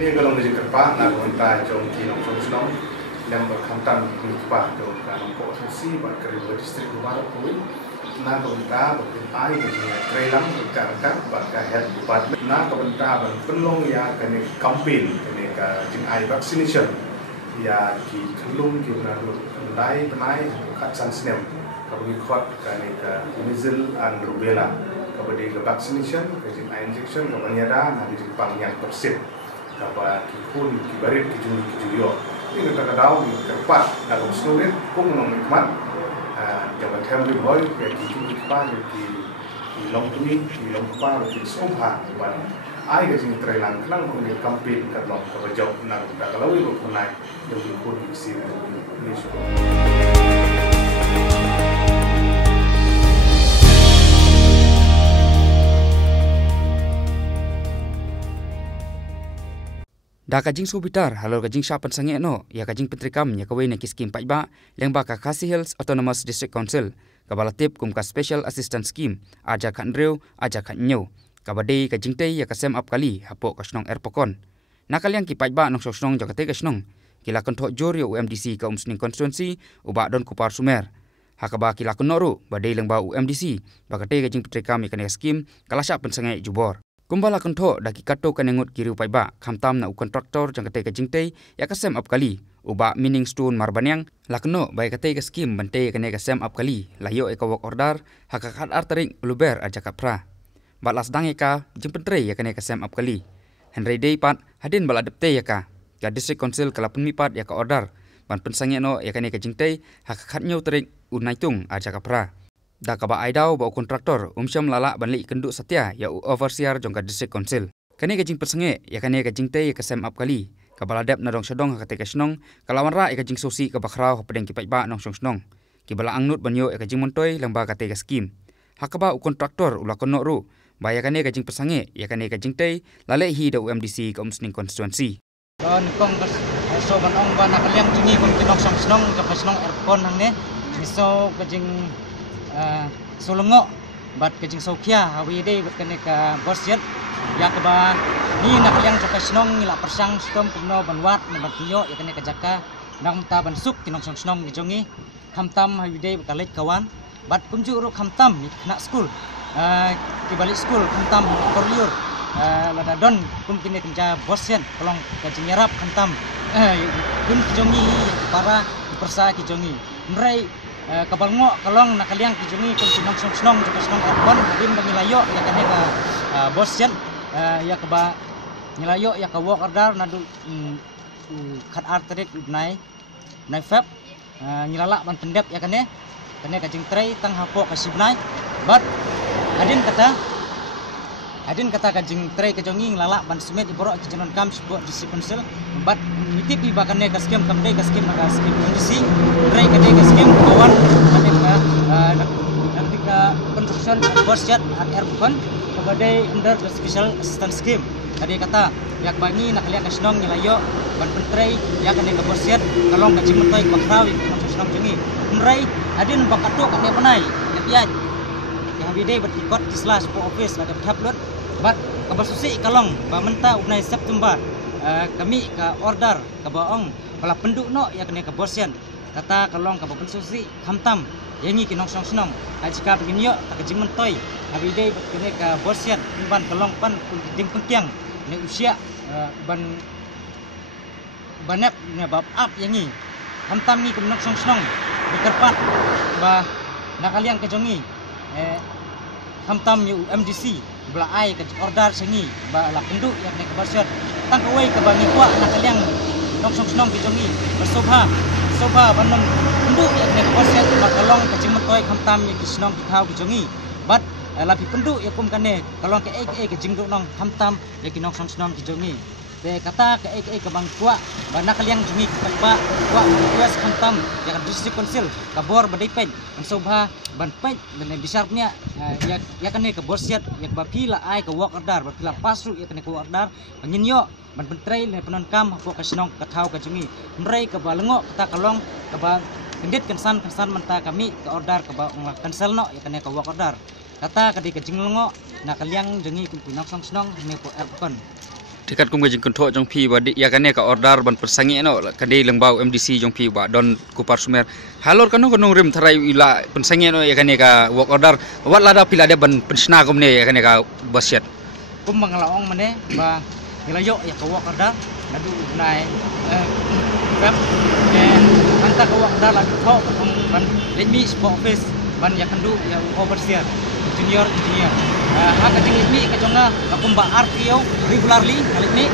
Ini kalau menjadi kerpa, nak kontak jom kinong song yang berkantan kerpa jom kanong kok sesi buat kerja distrik baru pun. Nak kontak berkentai dengan trailang berkarkan bakal health department. Nak kontak berpenlong ya kena campaign kena jeng ai vaccination ya ki kelung ki naru lai penai kat sansnem kabagi khot kena measles and rubella kabadi ke vaccination ke jeng ai injection kabanyada nak jeng pangyak persen. Kapa kikun kibarit kijuli kijulio ini kata kadau di kerpat dalam seluruh pun mengikmat jangan terlalu boy kayak kijuli kipa di long tui di long kipa di soha ban ai ke sini terang kenang mengenai campaign kadang kebajau nak tak kalau itu pernah yang kikun di sini ini sudah. Da kajing subitar halor kajing syapan sange no ya kajing petrikam ya kawai neki skim pajba leng ba Khasi Hills Autonomous District Council kabala tip kum ka Special Assistance Scheme aja kan reu aja kan nyau kabade kajing tei ya kasem ap kali hapo kasnong erpokon nakal yang ki pajba nong sosnong jakate kasnong kila kon thok jor yo UMDC ka umsning constituency uba don kupar sumer hakaba kila kon noru badai leng ba UMDC bakate kajing petrikam ya kan skim kala syapan sange jubor kumbala konto daki kato kanengut kiri upaiba khamtam na kontraktor jang kate kajingtei ya kasem ap kali uba mining stone marbanyang lakno bai kate ka skim bante kane kasem ap kali layo e ka work order hakakat artering luber aja kapra balas dange ka jimpentre ya kane kasem ap kali Henry Day pat hadin baladepte ya ka district council kala penmipat ya ka order ban pensange no ya kane kajingtei hakakat nyau tering unaitung aja kapra da kaba aidau ba kontraktor umsyam lala banli kenduk satya ya overseer jongka district council kane kajing persenge ya kane kajing te ya kasem ap kali kabala dep nadong sedong hakate kasnong kalawan ra ya kajing sosi ka bakrau pedeng ki paiba nong songsnong kibala angnut banyo ya kajing montoi lengba kate ka skim hakaba kontraktor ula kono ru ba ya kane kajing persenge ya kane kajing te lale hi da UMDC ka umsning constituency don kong so banong ba nakaliang jini kong kinok songsnong ka pasnong erkon hang ne miso kajing solongo bat kajing sokia hawi dei bat kene ka bosjet ya keba ni nak yang jaka snong ngila persang stom kuno banwat ne bat nyo ya kene ka jaka nang ta ban suk kinong snong ni jongi khamtam hawi dei bakalet kawan bat kunju ro khamtam ni kena school ki balik school khamtam korliur lada don kum kene kenja bosjen kolong kajing nyarap khamtam kun jongi para persa ki jongi mrai kapal ngo kalong nakaliang kijungi kun sinong snong jaka snong aircon din bangilayo ya kane ka bosjen ya keba ngilayo ya ka work order nadu khat arterik nai fab ngilala ban pendep ya kane kajing tray tang hapo ka sibnai bat adin kata kajing tray kajongi ngilala ban semet iborok kijenon kam sebuah disipensel bat nitip iba kane ka skim kamde ka skim kondisi tray kade ka skim kawan kane ka nanti ka construction bosjet aircon kabade under the Special Assistance Scheme kade kata yak bangi nakaliak kasnong nilayo ban pentray ya kane ka bosjet kalong kajing mentoy bakrawi kasnong jengi mrai adin bakato kane panai ya ya habide berikot di slash office ada tablet bat kabasusi kalong ba menta unai September kami ka order ka baong pala penduk no ya kene ka bosjen kata kalong ka pensusi khamtam yangi kinong song ajika beginyo ta kajing mentoy habide kene ka bosjen ban kalong pan ding pengkiang ne usia ban banyak ne bab up yangi khamtam ni kinong song dikerpat ba nakaliang kejongi khamtam yu MDC bela ai ke order sengi ba la penduk yang ne kebarsyat tang kawai ke bangi kwa nakaliang nong song kijongi bersobha banom penduk yang ne kebarsyat ba kalong kajing mentoy khamtam yu kisnong kithau kijongi bat labi penduk ya kum kane kalong ke kajing duk nong khamtam ya kinong song kijongi de kata ke bang kwa ba nakaliang jungi ba kwa US khamtam ya district council kabor badaipen ang sobha ban pait dan bisarnya ya kane ke bosjet ya bapila ai ke work order bapila pasru ya kane ke work order panginyo ban pentrai le penonkam hapo kasnong kathau ka jungi mrai ke balengo kata kalong ke ba kendit kensan menta kami ke order ke ba cancel no ya kane ke work order kata kadi ke jinglengo nakaliang jungi kumpinong song ne ko aircon dekat kum gajing kontok jong pi ba ya kan ka order ban persangi no kan di lengbau MDC jong pi ba don kupar sumer halor kan no rim tharai ila persangi no ya kan ka work order wat lada pila de ban pensna kum ne ya kan ka basiat kum manglaong mane ba nilayo ya ka work order nadu nai rap anta ka work order la thok ban let me sport office ban ya kandu ya overseer junior engineer ha ka jing mi ka jonga akum ba RTO regularly kali ni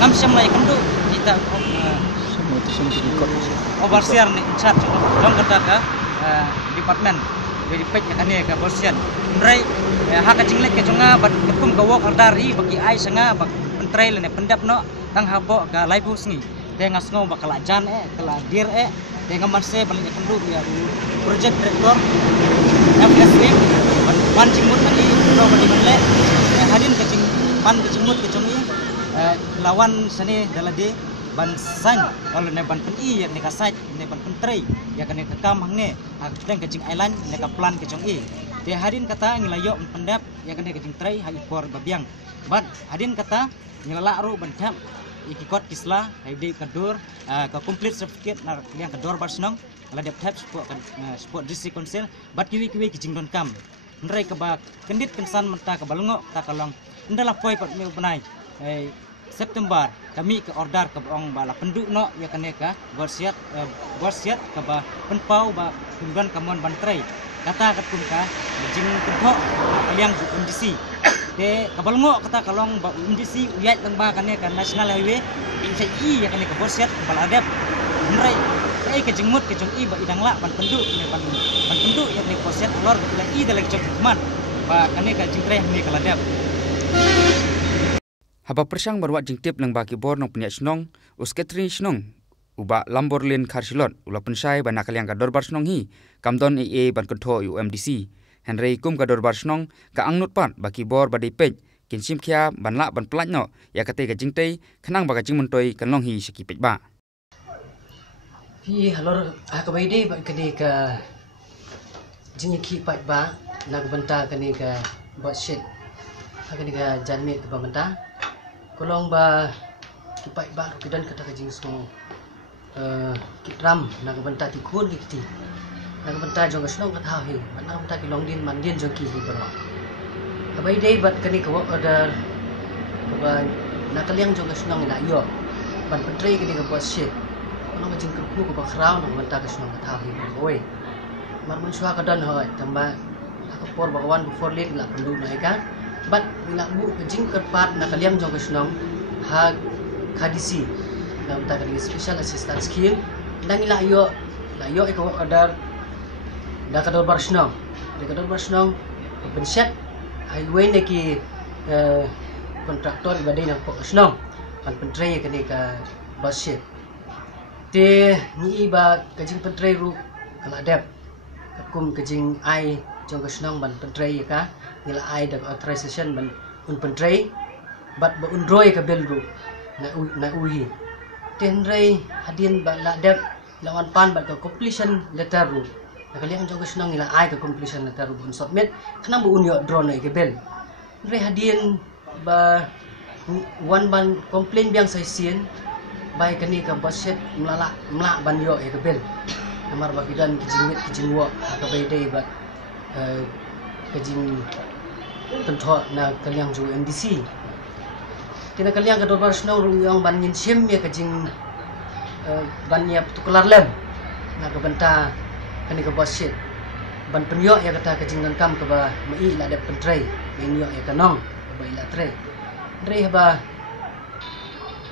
ngam syam lai kandu kita semua tu semua ikut overseer ni in charge dong kata ka department jadi pek ya kan ka overseer ndrai ha ka jing le ka jonga ban kum ka work order ri bagi ai sanga bak pentrai le ne pendap no tang habo ka lai pu sngi te ngas ngo bakala jan kala dir te ngaman se balik kandu ya project director FSM ban cingmut mani no bani manle hadin kecing pan kecingmut kecongi lawan sane dalade ban sang kalau ne ban peni ya ne ka site ne ban pentrei ya kan ne kam hangne dan kecing island ne ka plan kecongi te hadin kata ngilayo pendap ya kan ne kecing trei ha ikor babiang ban hadin kata ngilala ru ban thap ikikot kisla haidi kadur ka complete certificate na yang kador barsnong ala dep tap sport district council bat kiwi kicing don kam ndrai ka ba kendit kensan menta ka balungo ta kalong ndala poi pat meu benai September kami ke order ke ong bala penduk no ya kane ka borsiat ka ba penpau ba kunduan kamon bantrai kata katun ka jing kenthok kaliang MDC te kabalngo kata kalong ba MDC uyat tang ba kane ka national highway PCI ya kane ka borsiat baladep ndrai ai ke jingmut ke jong i ba idang la ban penduk ne ban penduk ya ne borsiat lor ba i dalam jong man ba kane ka jingtre ne kaladep haba persang berwat jingtip lang baki bor nong penyak snong usketri snong uba lamborlin karsilot ula pensai ban nakal yang kador bar snong hi kamdon EA ban kontho UMDC Henry kum kador bar snong ka angnut pat baki bor badai pej kinsim khia ban la ban plaj no ya kate ka jingtei khanang ba ka jingmontoi kanlong hi siki pej ba hi halor ka baide ba kani ka jingki paj ba nak benta kani ka bot shit kani ka janme ka benta kolong ba kipai ba kidan kata kajing so kitram nak benta ti kun kiti nak benta jong snong kata hi nak benta ki long din man din jong ki hi bro kabai dei bat kani ka order ba nak kaliang jong snong na yo ban pentrei kani ka bot shit kolong kajing ku ko ba khrau nak benta ka snong kata hi oi mar mun swa kadan hoi tamba aku por bagawan before late la pendu na ka bat nak bu kejing kerpat nak kaliam jong kesnong ha KDC nam ta kali special assistant skill nang ila yo ko order da kador barsnong penset highway ne ki kontraktor ibadai nang kesnong pan pentrei kani ka basit te ni ba kejing pentrei ru kala dep kum kejing ai jong kesnong ban pentrei ka nila ai dak authorization ban un pentrei bat ba undroi ka belru na uhi tenrei hadin ba la dep lawan pan ba ka completion letter ru nakaliang jong kesnong nila ai ka completion letter ru un submit kana bu unyo drone ke bel rei hadin ba one ban complain biang sai sien bai kani ka budget mla ban yo ke bel namar ba kidan kijing wo ka bai dei ba kajing tentu na kaliang ju MDC tina kaliang kador bar snow yang ban yin sim ya kajing ban ya particular lem na ka benta kani ka bosit ban penyo ya kata kajing dan kam ka ba mai la de pentrei menyo ya kanong ba ila tre drei ba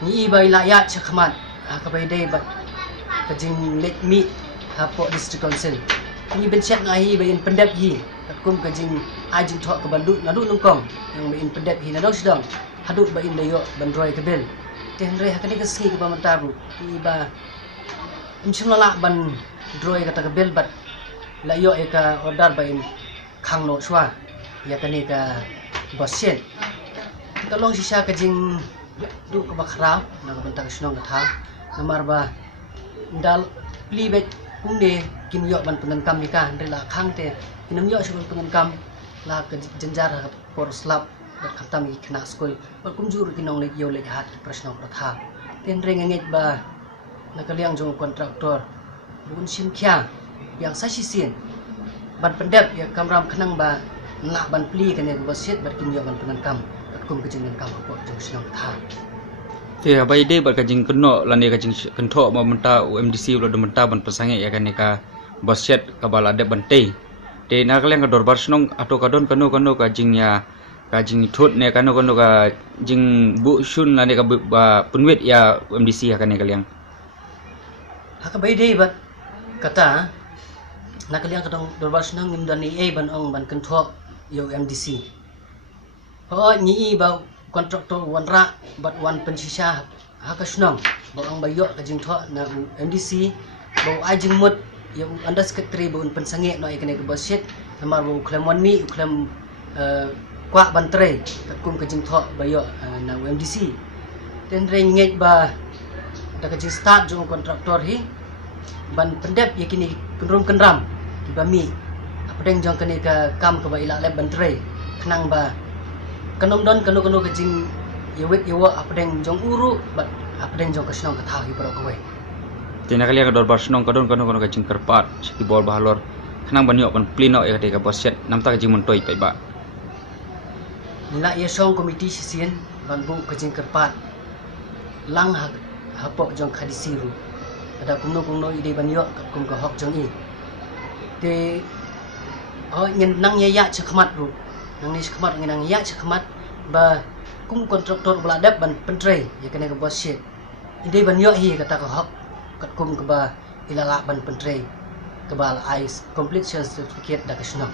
ni ba ila ya chakmat ka ba dei ba kajing let me ha po district council ni bencet ngai ba in pendap hi kum kajing ajing thok ke bandut nadu nungkong yang ba in pendap hi nadong sedang haduk ba in dayo bandroi ke bel tenre hakani ka ski ke ba mantaru iba inshallah ban droi kata ke bel bat la yo e ka order ba in khangno swa ya kani ka bosen kalong sisa kajing du ke bakra na ka bantang snong ka namar ba dal plibet kunde kin yo ban pengenkam nikah ndre la khang te kinam yo sebab pengenkam la ke jenjar por slap bat khatam i khna school bat kumjur kinong le yo le hat prashna pratha ten rengengit ba nakaliang jong kontraktor bun sim kya yang sasisien ban pendep ya kamram khnang ba nak ban pli kan ya basit bat kinyo ban penangkam bat kum kejeng kam apa jong snong tha te abai de bat kajing keno lani kajing kentho ma menta UMDC ulo de menta ban pesange ya kan ka basit kabala de bante te nakaliang ka dorbar snong atau kadon kanu kajing ya kajing thut ne kanu ka jing bu shun lani ka ba punwet ya UMDC ya kan kaliang hakabai de bat kata nakaliang kadang dorbar snong ngimdani ban ong ban kentho yo MDC ho ni ba kontraktor wanra bat wan pensisa hakasnong ba ong bayo kajing tho na MDC ba ajing mut yo anda sekretari ba un pensange no ikene ke basit namar ba klem wan mi klem kwa bantre takum kajing tho bayo na MDC ten rengit ba da kajing start jong kontraktor hi ban pendep yakini kenrum kenram bami apdeng jong kene ka kam ka ba ila leb bantre khnang ba kanom don kanu kajing yewit yewa apdeng jong uru bat apdeng jong kasnong katha hi pro kawai tina kali ka dorbar snong kadon kanu kajing kerpat siki bol bahalor khnang banyo ban plino e ka boset namta kajing montoi pai ba nila ye song komiti sisien ban bu kajing kerpat lang hapok jong khadisiru ada kumno ide banyo kum ka hok jong i te nyen nang ya chakmat ru nang ni chakmat nang ya chakmat ba kum kontraktor beladap ban pentre ya kena ke bosit ide banyo hi kata ka hok kat kum ke ba ilala ban pentre ke ba ice completion certificate da kasno